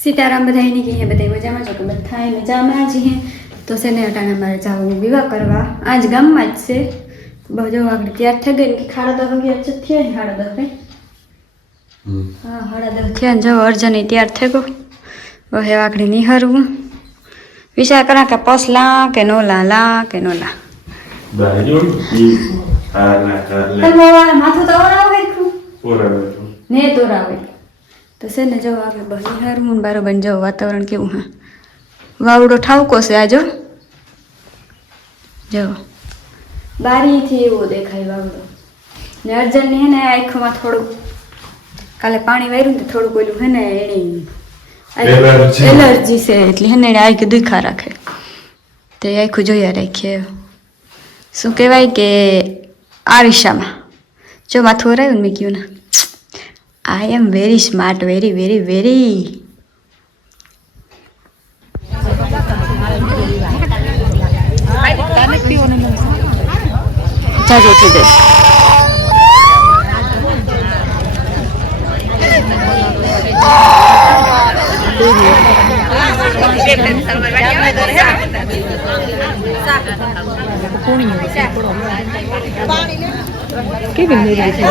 सीताराम बधाई नहीं की है बताई मजा में जो कि बधाई मजा में आज है तो से ने अटाने हमारे जाओ विवाह करवा आज गाम में से बजो आगे तैयार थे गए कि खाड़ा दो हो गया अच्छा थे खाड़ा दो पे हाँ खाड़ा दो थे जो अर्जन तैयार थे गो वो है आगे नहीं हरू विचार करा के पोसला के नोला बाजू तब मोबाइल माथो तो और आवे ने तो रावे तो से ने जो आगे बनी हर मुन बारो बन जाओ वातावरण केवुं है वावड़ो ठावको से आजो जो बारी थी वो देखाय वावड़ो ने अर्जन ने है ने आँखों में थोड़ो काले पानी वायरू तो थोड़ो कोइलू है ने एलर्जी से એટલે હે ને આંખ દુખા રાખે તે આંખ જોયા રાખે શું કહેવાય કે આરિશામાં જો માથું રાયું ને મેં કહ્યું ને I am very smart, very. જાજો થઈ જાય કેવી મેરી છે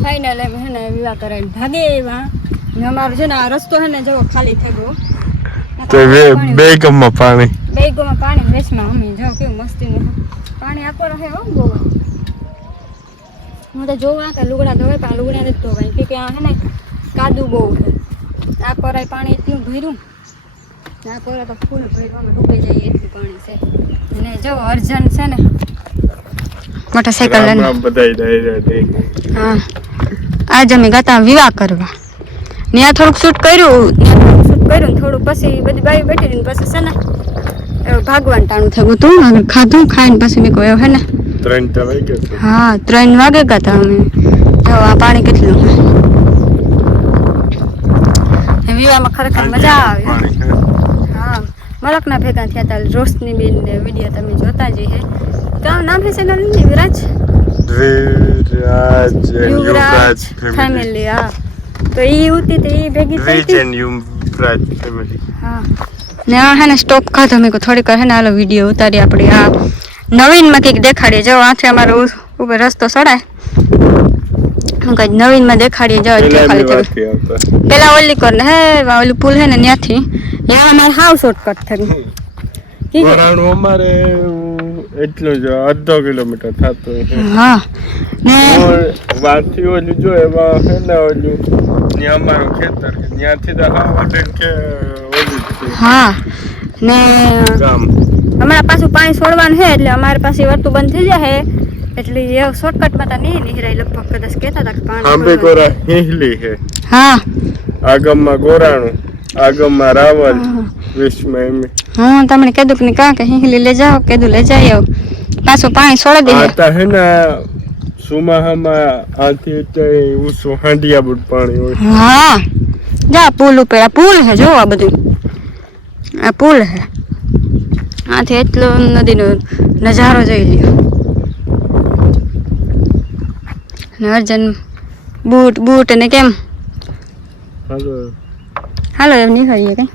फाइनल है ने विवाह करे भागे एवा हमारो છે ને આ રસ્તો છે ને જો ખાલી થઈ ગયો તો બેગમાં પાણી વેસમાં અમે જો કેવું મસ્તીનું પાણી આપો રહે હો બહુ હું તો જોવા કે લુગડા ધોવે પણ લુગડા નથી ધોવાય કે આ હે ને કાદુ બહુ છે આ પરાય પાણી એટલું ભર્યું આ પરા તો ફૂલ ભરવામાં ડૂબી જાય એટલું પાણી છે અને જો અર્જન છે ને મોટરસાઇકલ લઈને બધાય હા આજ અમે ગાતા વિવાહ કરવા ત્યાં થોડુંક શૂટ કર્યું થોડું પછી બધી બાઈ બેઠી રહીને પછી છે ને ભાગવાન ટાણું થયું હતું અને ખાધું ખાઈને પછી મેં કહ્યું હે ને 3 વાગે હા 3 વાગે ગયા અમે જો આ પાણી કેટલું વિવાહમાં ખરેખર મજા આવી હા મલકના ભેગા થયા હતા રોશની બેન ને વિડીયો તમે જોતા જ હે તો નામ છે ચેનલ ની યુવરાજ ફેમિલી હા તો ઈ ઉતી તો ઈ ભેગી થઈ યુવરાજ ફેમિલી હા ને આ હે ને સ્ટોપ ખાધો મેં થોડીક હે ને આલો વિડીયો ઉતારી આપણે આ નવીનમાં કંઈક દેખાડીએ જો આથી અમારો ઉપર રસ્તો સડાય હું કઈ નવીનમાં દેખાડીએ જો ખાલી થયું પેલા ઓલી કર ને હે ઓલી પુલ હે ને ત્યાંથી ત્યાં અમારે હાવ શોર્ટકટ થઈ વરાણું અમારે એટલું જ અડધો કિલોમીટર થતું હા ને વાથી ઓલું જો એમાં હે ને ઓલું ત્યાં અમારું ખેતર ત્યાંથી તો કે ઓલું હા ને ગામ હમણાં પાછું પાણી છોડવાનું છે એટલે અમારે પાસે વર્તું બંધ થઈ જાય એટલે એ શોર્ટકટમાં તો નહીં નિહરાય લગભગ કદાચ કહેતા હતા કે પાણી આંબે ગોરા હિંહલી છે હા આગમમાં ગોરાણું આગમમાં રાવલ વિશમાં એમ હું તમને કીધું કે કાં કે હિંહલી લઈ જાઓ કીધું લઈ જાય પાછું પાણી છોડી દે આતા હે ને સુમાહામાં આથી તે ઊંચું હાંડિયા બુટ પાણી હોય હા જા પુલ ઉપર આ પુલ છે જો આ બધું આ પુલ છે આથી એટલો નદીનો નજારો જોઈ લ્યો ને અર્જન બૂટ અને કેમ હાલો એમ નીકળીએ કઈ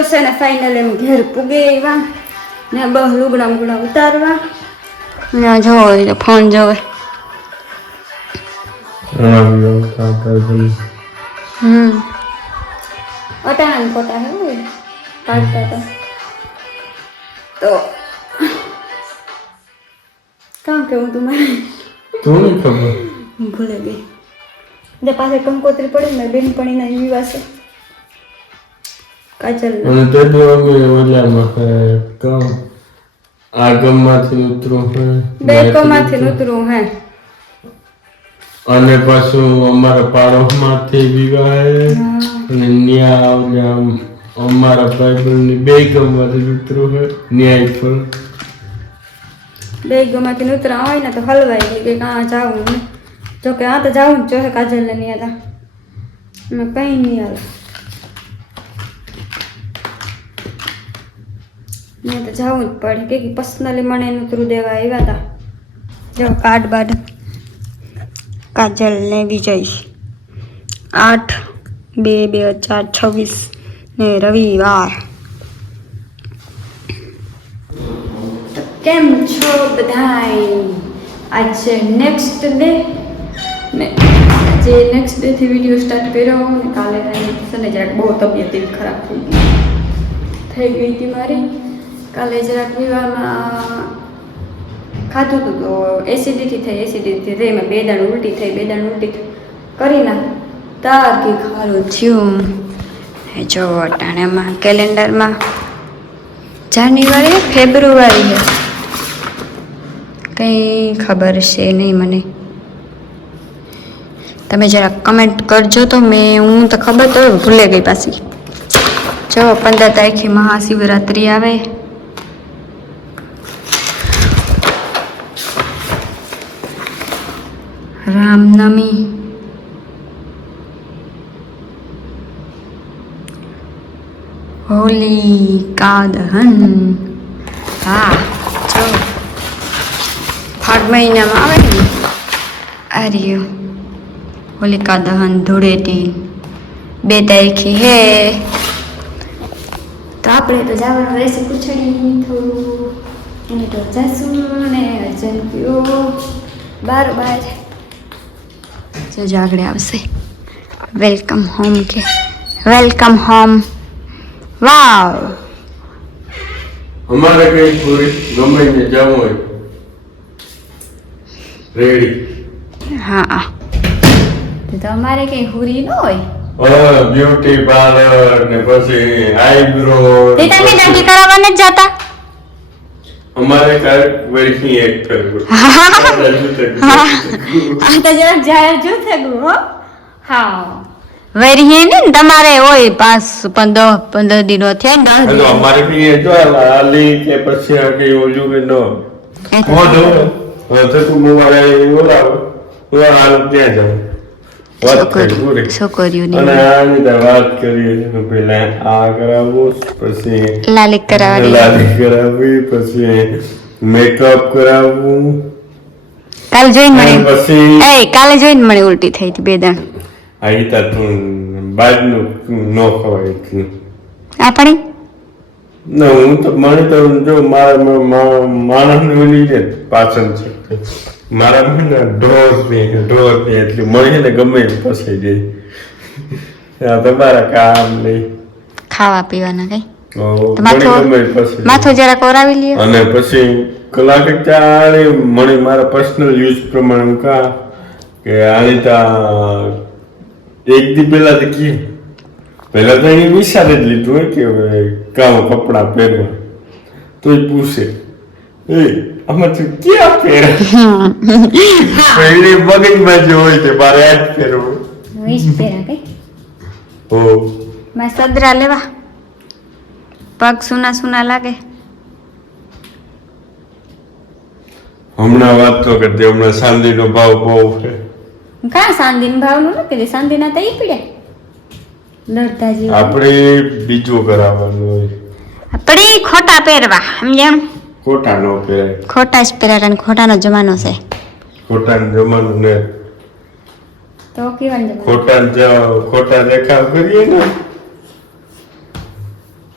તો છે ને ફાઇનલ એમ ઘેર પૂગે એવા ને બસ લુગડા મુગડા ઉતારવા ને જોવો ફોન જોવે. અટાણા ફોટા હે કાઢતા હતા તો કામ કેવું તમારે ભૂલે ગઈ ને પાસે કંકોત્રી પડી ને બેનપણીના વિવાસે કાજલ આગમમાંથી ઉતરું બેકોમાંથી ઉતરું હે અને પાછું અમારા પાડોશમાંથી વિવાહ અને ન્યા અમારા ભાઈબંધની બે ગમમાંથી ઉતરું હોય ન્યાય પર બે ગમાથી ઉતરા હોય ને તો હલવાઈ ગઈ કે કાં જાવું ને જો કે આ તો જાવું જ જોઈએ કાજલ ને નહીં હતા મેં કંઈ નહીં આવે મેં તો જવું જ પડે કે પર્સનલી મને એનું થ્રુ દેવા આવ્યા હતા જો કાર્ડ બાડ કાજલ ને વિજય 8/2/2026 ને રવિવાર. કેમ છો બધાય? આજે નેક્સ્ટ ડે ને આજે નેક્સ્ટ ડેથી વિડીયો સ્ટાર્ટ કર્યો ને કાલે છે ને જરાક બહુ તબિયત એવી ખરાબ થઈ ગઈ હતી મારી. કાલે જરાક વિવાહમાં ખાધું હતું તો એસિડિટી થઈ મેં 2 દાણ ઉલટી થઈ કરી ના તાર કે ખારું થયું. જો અટાણામાં કેલેન્ડરમાં જાન્યુઆરી ફેબ્રુઆરી છે કંઈ ખબર છે નહીં મને. તમે જરા કમેન્ટ કરજો તો હું તો ખબર તો ભૂલે ગઈ પાછી. જો 15 તારીખે મહાશિવરાત્રિ આવે. રામનવમી હોલિકા દહન. હા જો ફાગ મહિનામાં આવે ને આર્યો હોલિકા દહન ધૂળેટી 2 તારીખે હે તો આપણે તો જવાનું રહેશે પૂછડી થોડું એને તો જશું ને અર્જન પીઓ 12 જો જાગડે આવશે વેલકમ હોમ કે વેલકમ હોમ. વાવ અમારે કઈ પૂરી ગમે ને જવું હોય રેડી. હા તો અમારે કઈ હુરી ન હોય. બ્યુટી પાર્લર ને પછી આઈબ્રો તે તમે નક્કી કરાવવા ન જતા. અમારે કાલ વર્ષની એક કરવું આ તો જરા જાહેર જો થયું હો. હા વરી ને તમારે હોય 5-15 દિનો થયા ને 10 દિનો અમારે બી જો આલી કે પછી આ કે ઓલું કે નો હો જો તો તું મોવારે ઓલાવ હું હાલ ત્યાં જાઉં વાત કરી છોકરીઓ ની અને આની તો વાત કરીએ તો પહેલા આ કરાવું પછી લાલિક કરાવી પછી મેકઅપ કરાવવું. કાલે જોઈને મને પછી કાલે જોઈને મને ઉલટી થઈ હતી 2 દાણ. આઈ તા તું બાજનું નો ખવાય છે આપણે ના હું તો મને તો જો માણસને ઓલી છે પાચન છે મારા મને ઢોર ની એટલી મને ને ગમે ફસાઈ જાય તમારા કામ નહીં ખાવા પીવાના કઈ ગમે ફસાઈ માથું જરા કોરાવી લ્યો અને પછી કલાક ચાલે મને મારા પર્સનલ યુઝ પ્રમાણે કા કે આણીતા એક દી પહેલા તો કી પહેલા તો એને વિચારે જ લીધું હોય કે કામ કપડા પહેરવા તો એ પૂછે આમાં તું ક્યાં પહેરે પહેલી મગજમાં જે હોય તે મારે આ જ પહેરવું હો માં સદરા લેવા પગ સુના લાગે. હમણાં વાત તો કરતી હમણાં ચાંદીનો ભાવ બહુ છે. કા ચાંદીનો ભાવ નો નથી ચાંદીના તો ઈ પડ્યા લડતા જેવું. આપણે બીજું કરાવવાનું હોય આપણે ખોટા પહેરવા સમજ્યા. ખોટા નો પહેરાય ખોટા જ પહેરાતા ખોટાનો જમાનો છે. ખોટાનો જમાનો ને તો કેવાનો જમાનો ખોટા દેખાવ કરીએ ને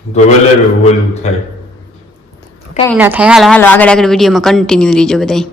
તો વેલેરું ઓલું થાય. કંઈ ના થાય. હાલો હાલો આગળ આગળ વિડીયોમાં કન્ટિન્યુ રહીજો બધાય.